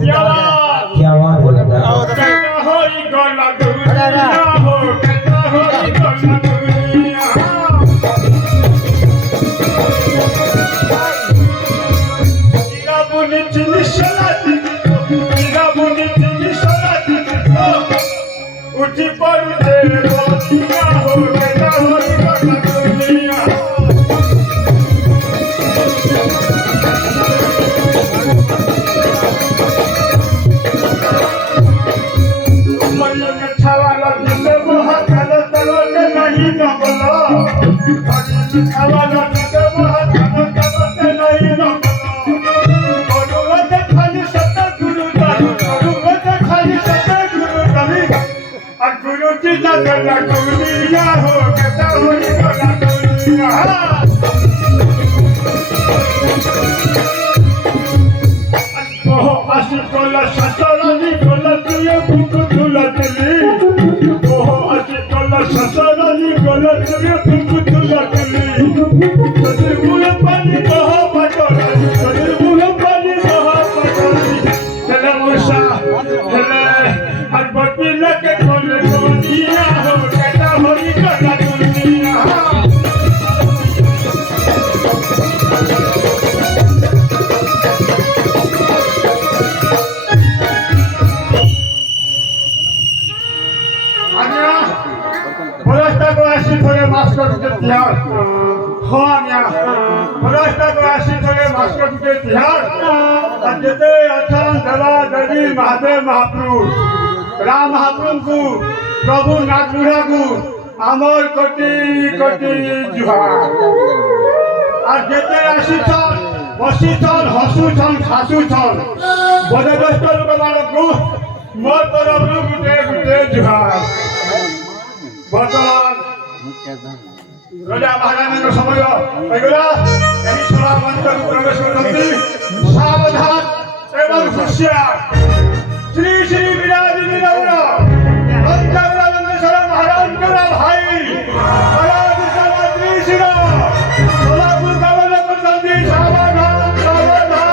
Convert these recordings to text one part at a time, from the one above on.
क्या बात है उठी पर महादेव महाप्रभु राम महाप्रभु को प्रभु नागुरा को आमर कोटि कोटि जुहार आज जेते आसीछन बसीछन हसुछन खासुछन बदोबस्त लोकमानकु मोर तरफरु गुटे गुटे जुहार बर्तमान राजा महाराजांको समय एगुला एही सभा मञ्चको प्रवेश गर्दै सावधान एवं हुशियार श्री श्री विराजी विरौरा अंतरा नंदेश्वर महाराज का भाई महाराज श्री श्री सोलापुर कावला को जल्दी सावधान सावधान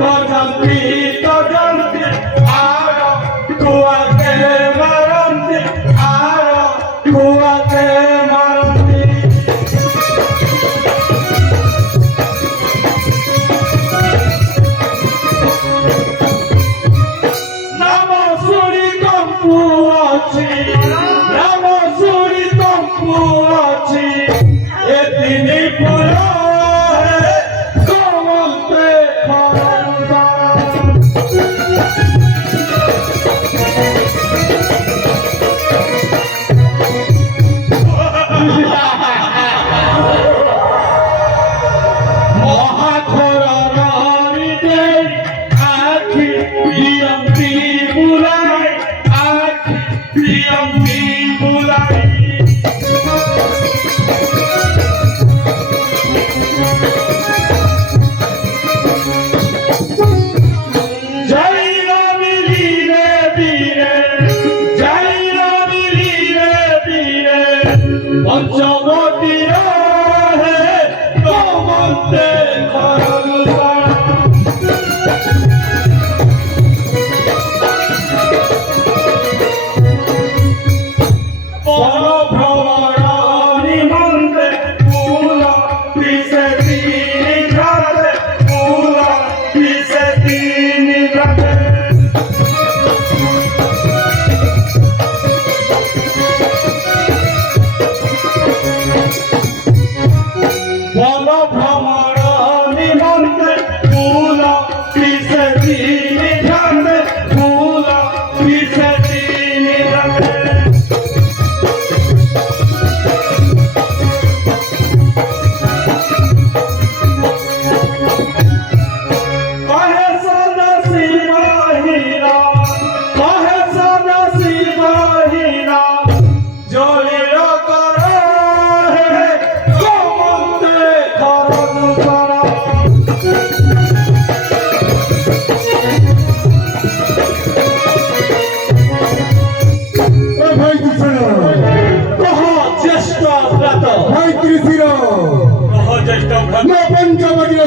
जानती आरो कुआ के मारंती आरो कुआ के मारंती नाम सुरी कंपु अछि नाम सुरी कंपु अछि ए दिनी पुरा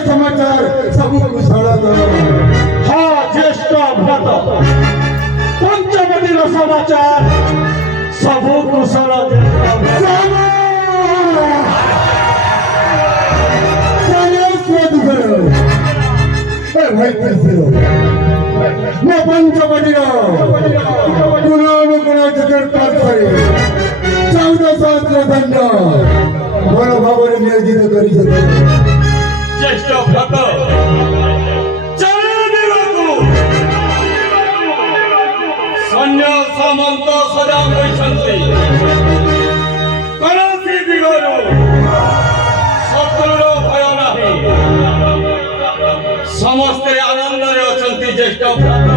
समाचार सब कुशल हाँ ज्येष्ठ भ्रत पंचवटी समाचार सब कुशल पंचवटी चौदह सहस्र दंड मनोभाव नियोजित कर ज्येष्ठ भ्रत सैन्य सामंत सजाग होइछन्ति कौनसी दिगरु शत्रुर भय नाही समस्ते आनंद रे अछन्ति ज्येष्ठ भ्रत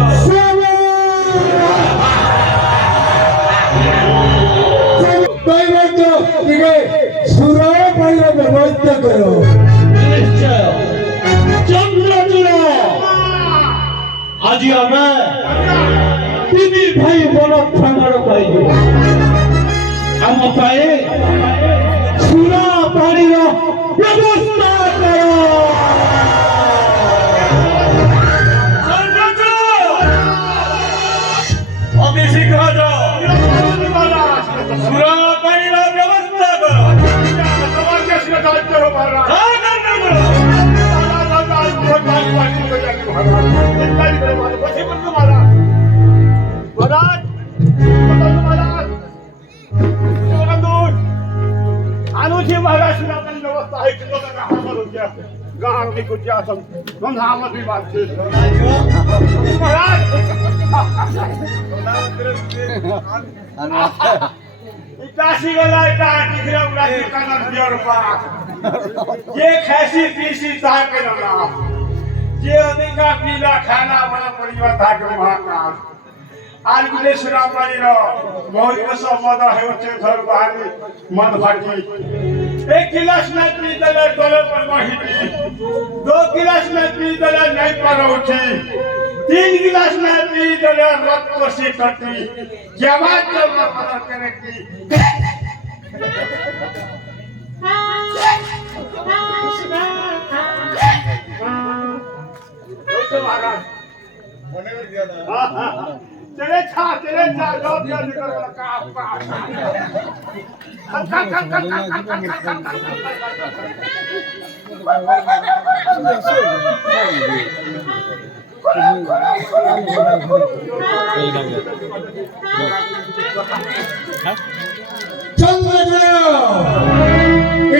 दैवज्ञ तिगे सुर पाइला व्यवस्था करो आज आमे तीन भाई बन भ्रमण पाइबु आम पाए सुना पानी व्यवस्था करो अति शीघ्र सुना पानी व्यवस्था करो अनुची महाराज व्यवस्था है गाँव की कुछ संधामत भी बात काशी गला ये खैसी पीसी ताक के ना ये अधिका पीला खाना बड़ा परिवार था के महाकाल आज गुलेश्वरा पानी रो बहुत बसो मद है उच्च घर बहानी मद भाटी एक गिलास में पी दले तले पर महिती 2 गिलास में पी दले नहीं पर उठी 3 गिलास में पी दले रक्त से कटी जवान जब मदद करे की महाराज चले छा लोग क्या निकल का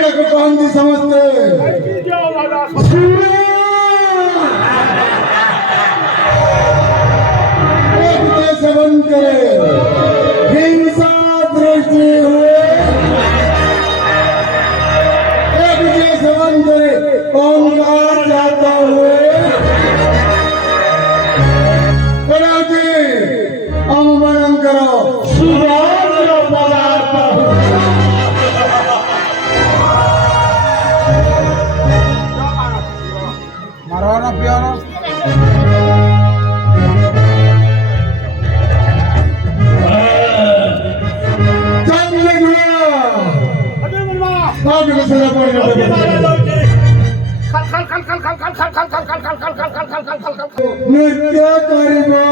को कौन सी समझते एक जैसे बन करे हिंसा दृष्टि हुए एक जैसे बन करे ओंकार जाता हुए अवमान करो सुधार करो पदार्थ Marana piano. नृत्य करिबो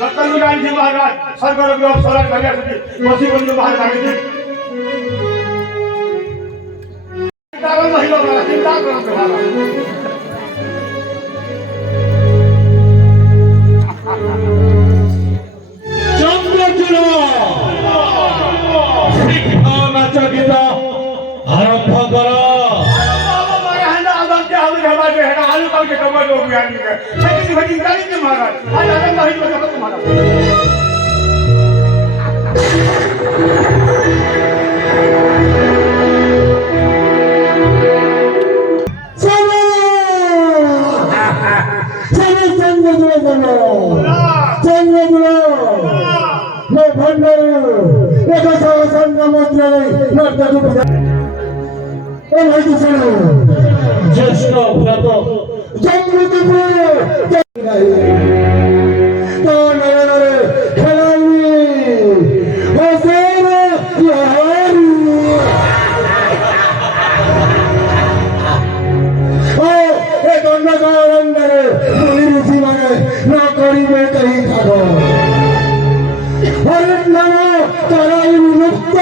रत्नगुरानी जी महाराज सरकार को सलाह करिया छी कोसी बंधु बाहर भागे छी तारण महिला वाला चिंता करो तुम्हारा चंद्रचूड़ शिक्षा नाच गीत आरंभ करो आलू पाव के कमर लोग बिहारी के लेकिन भजी गाड़ी के महाराज आज आगे नहीं बचा तुम्हारा चंद्रचूड़ मैं भंडार एक संग मंत्रालय नर्तक ओ भाई सुनो ज्येष्ठ भ्रात जमृतपुर तो नयनरे खेलाड़ी हसेन यारी ओ ए दंडकार अंदर मुनि ऋषि माने न करिबे कहीं खागो हरित नाम तराई मुक्त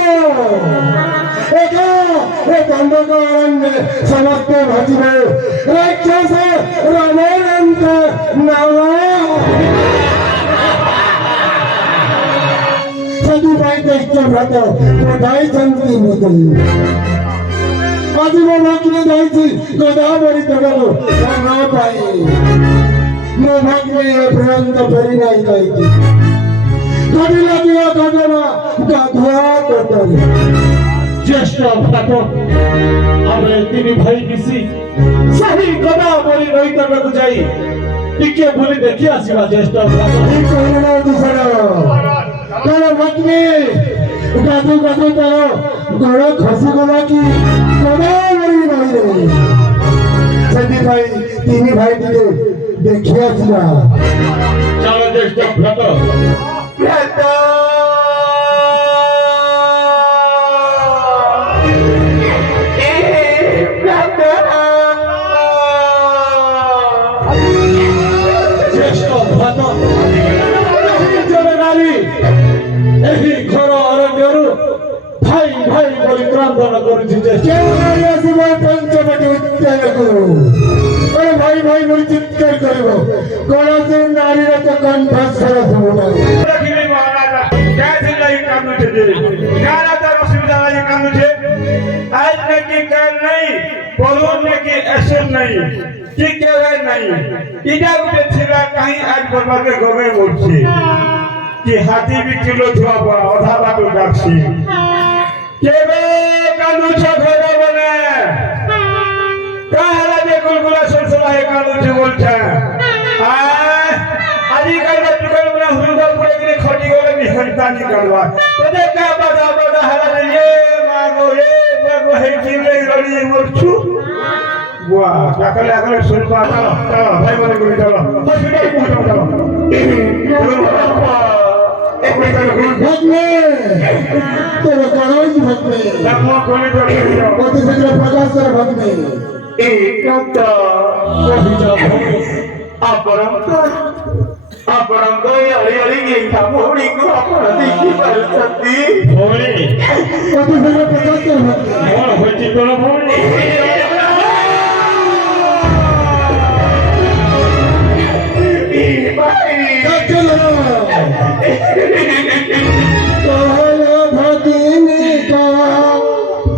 दंडकारण्य समस्त भजवे राक्षस रमणंत नव सदी भाई देख भ्रत गोदाई चंद्री मुदल आदिम भक्ति जाइছি गोदावरी तगलो न पाई मो भक्ति भ्रांत फेरी नहीं जाइছি घटिला दिया घटना गाधुआ कोटरे ज्येष्ठ भ्रात आमे तीन भाई मिसी सही गोदावरी नैतनकु जाई टिके बुली देखि आसीबा ज्येष्ठ भ्रात ठीक कहना दूसरा तार भक्ति गाधु गाधु तार गोड़ खसी गला की गोदावरी नहीं रे सदी भाई तीन भाई टिके देखि आसीबा चलो ज्येष्ठ भ्रात भाई भाई बोली चित्कार करिबो कोना से नारी रे कंठ सरस होना देखिले महाराज क्या से नहीं काम छे गाना तर सुविधा वाली काम छे आज ने की काम नहीं बोलो ने की एक्शन नहीं ठीक है नहीं इडा गुटे छिला कहीं आज बर्बाद गोवे बोलछी कि हाथी भी किलो छुआ आधा बाटो डाकछी केबे कानू छखरा बने काहला जे गुलगुला सलसला है कानू छे बोलछे आजी काल टुकड़ में हुंदा पड़े के खटी गले निहंता निकलवा तो दे का बादा बादा हला ये मागो हे जीवे रड़ी मोरछु वाह काकले अगले सुनपा चलो भाई बोले गुली चलो हॉस्पिटल पहुंचो चलो एक मिनट भगवे तेरे करोज भगवे नमो कोली तो कोते से प्रकाश कर ଭଗ୍ନୀ ଏକତ କହୁଛ ଭଉଣୀ ଆପଣଙ୍କ ଅଳି ଅଳି ଗେଇଠା ଭଉଣୀକୁ ଆପଣ ଦେଖିପାରୁଛନ୍ତି ଭଉଣୀ ଅତି ଭଲ ପ୍ରକାଶ ଭଗ୍ନୀ କଣ ହୋଇଛି ତୋର ଭଉଣୀ कहलो भगिनी का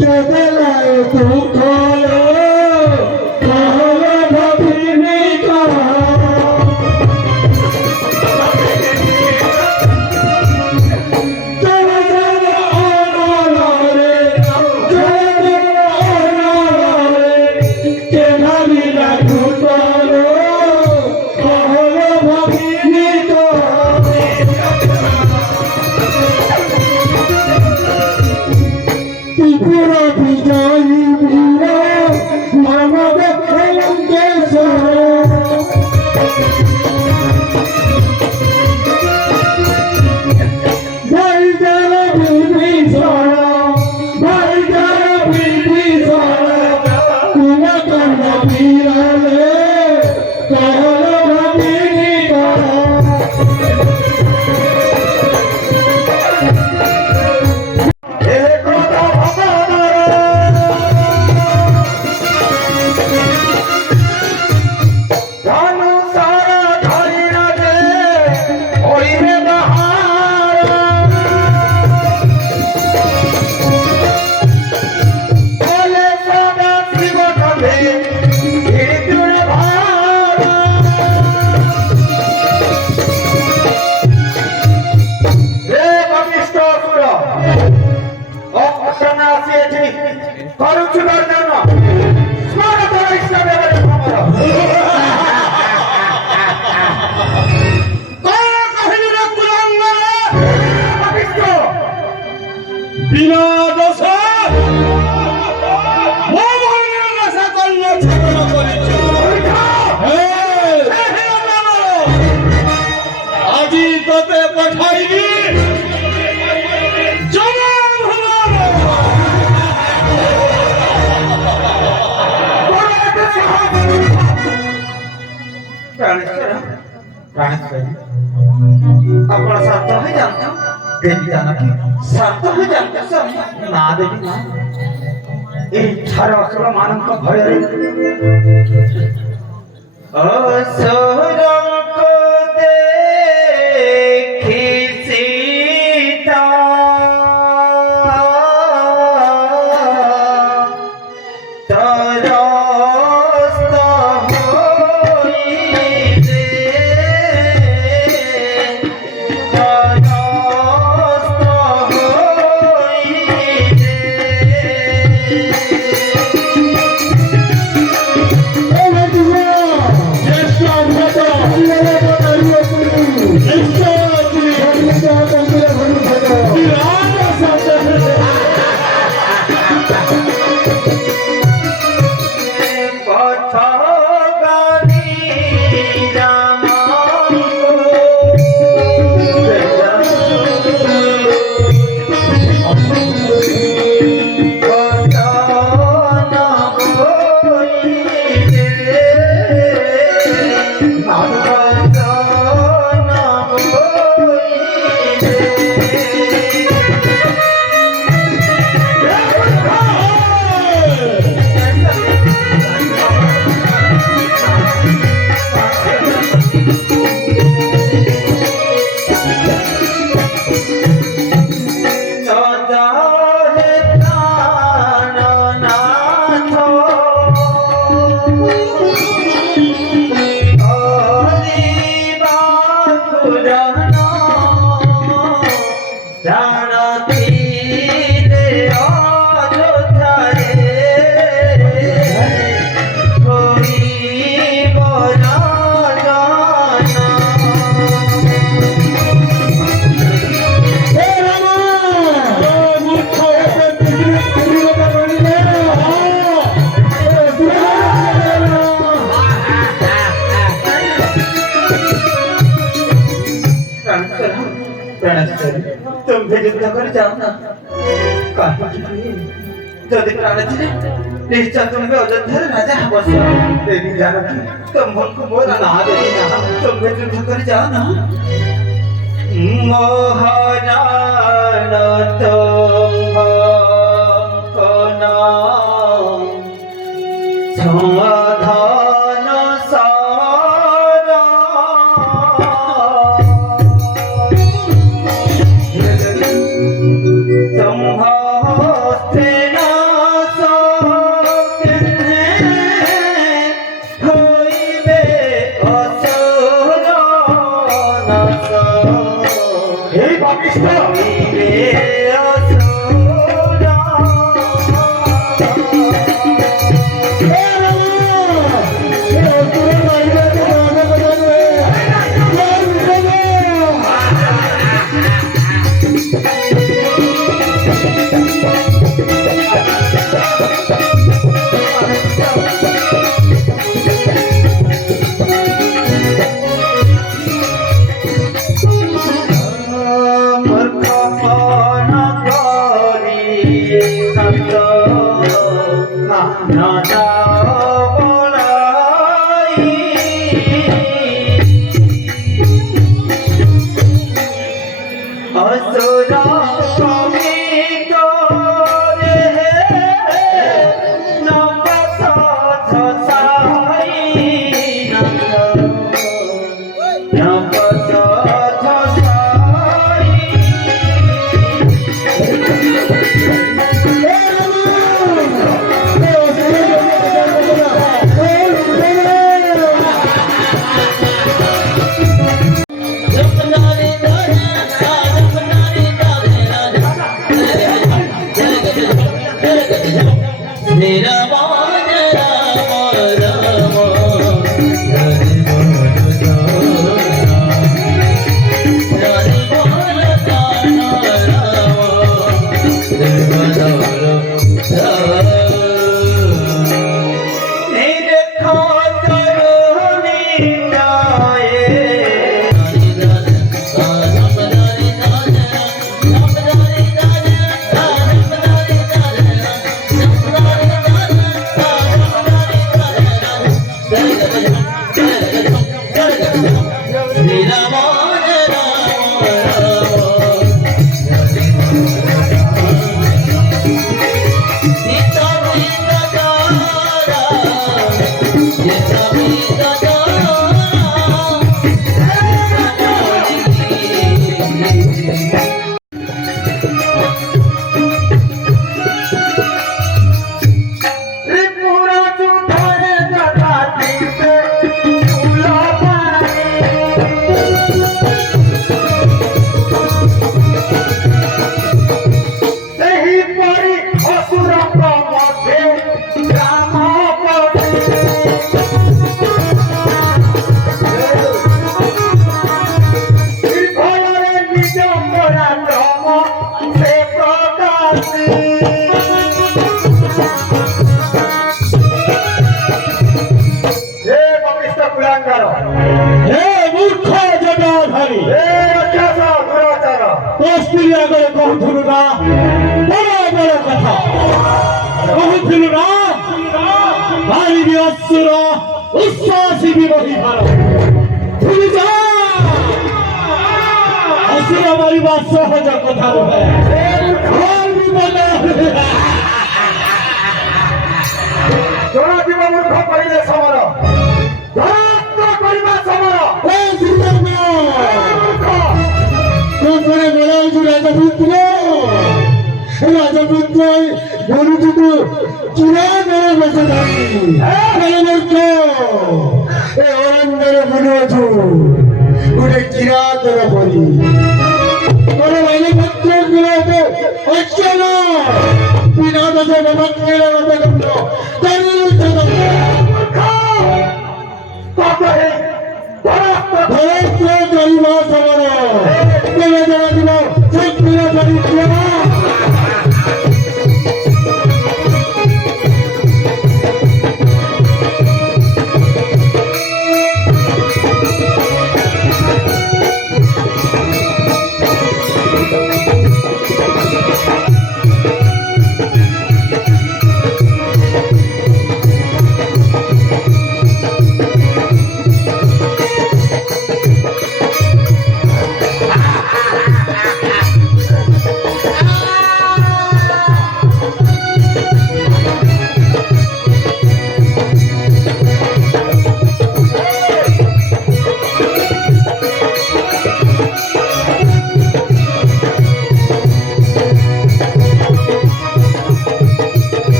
केदलाए तू खोलो कहलो भगिनी का चल चल आना रे चल आना रे केना बिना तू खोलो कहलो भगिनी का त्रिपुरा विजयी वीरा मानव लंकेश्वर भाई जय विभीषण कुला कर्ण वीरा ले कहलो भगिनी का আজি তোতে পঠাইবি ଆପଣ ଶାନ୍ତ ହୋଇ ଯାଆନ୍ତୁ ଦେବୀ ଜାନକୀ ଶାନ୍ତ ହୋଇ ଯାଆନ୍ତୁ ସ୍ୱାମୀ ନା ଦେବୀ ନା ଏଠାରେ ଅସୁର ମାନଙ୍କ ଭୟରେ ଅସୁରଙ୍କ ଦେଖି ସୀତା ତରସ୍ତ ହୋଇଲେ ତରସ୍ତ ହୋଇଲେ तुम्हें युद्ध कर जाओ ना कहीं जदि प्राण थे निश्चय तुम्हें अयोध्या राजा हवस देवी जानकी तुमको मोर ना देवी ना तुम्हें युद्ध कर जाओ ना महाराज तुमको ना समाधान सारा तुम्हारे সহজ কথা জোড়া দিব মূর্খ করিলে সমর ধরাত্ম করিবা সমর রাজপুত্র রাজপুত্র বলুটুকু চিরা করে বসে থাকি মূর্খ এ অরণ্যের মনে আছো গোটে চিরা তোর বলি তোর বাইরে পত্র গুলোতে অচল বিনা দোষে নমস্কার মতো গন্ধ তার বিরুদ্ধে ধরাত্ম করিবা সমর কেবে জনা দিব শক্তিরা চরিত্র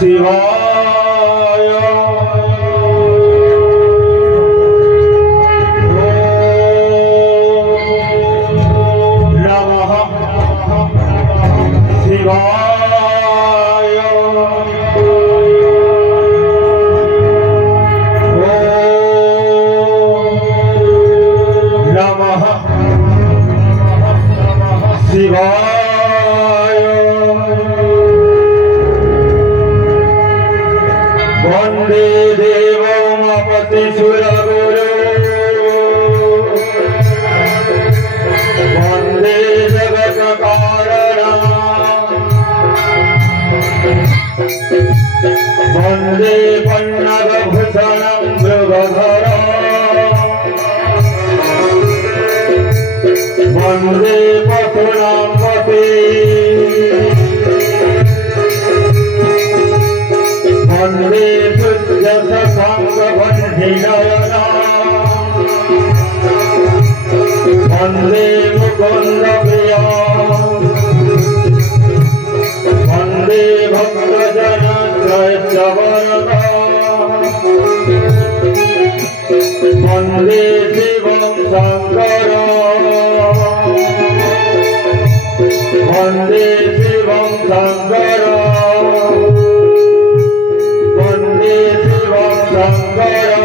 शिवाय नमः शिवाय नमः शिवाय वन्दे देवमपति सुरगुरु वन्दे जगत्कारणं वन्दे पन्नगभूषणं मृगधरं वन्दे पशूनां पते वन्दे शुद्धसङ्गबन्धिनयना वन्दे मुकुन्दप्रिया वन्दे भक्तजनत्रयवरदा वन्दे शिवं शङ्करं वन्दे शिवं शङ्करं वन्दे शिवं शङ्करं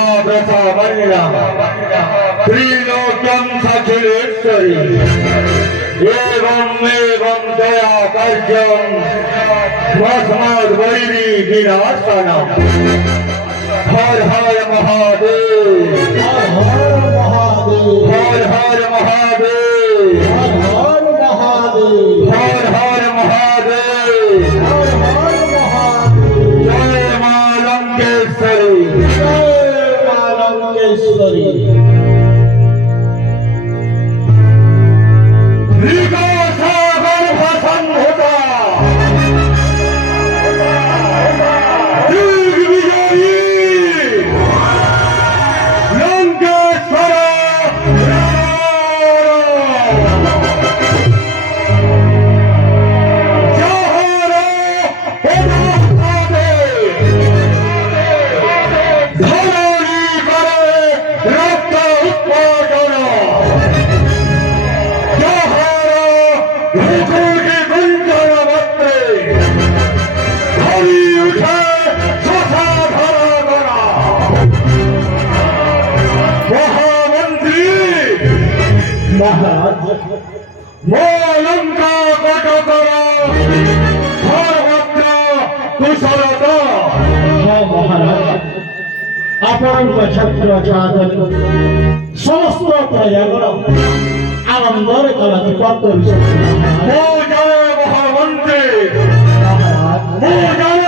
सर्वबाधाव्रतवर्णं त्रिलोक्यं सखिलेश्वरी एवं दया कर्जं स्मस्मद्वैरी विनाशनम् हर हर महादेव हर हर महादेव हर हर महादेव हर हर महादेव हर हर महादेव हर हर महादेव जय मां लंकेश्वरी जय मां लंकेश्वरी सागर भसंभुता दिग्विजयी लंकेश्वर महाराज लंका कटकर सर्वत्र कुशलता हाँ महाराज ଆପଣଙ୍କ ଛତ୍ର ଛାଦରେ ସମସ୍ତ ପ୍ରୟାଗର ଆନନ୍ଦରେ କଳାତିପାତ କରିଛନ୍ତି ମୋ ଜୟ ମହାମନ୍ତ୍ରୀ ମହାରାଜ ମୋ ଜୟ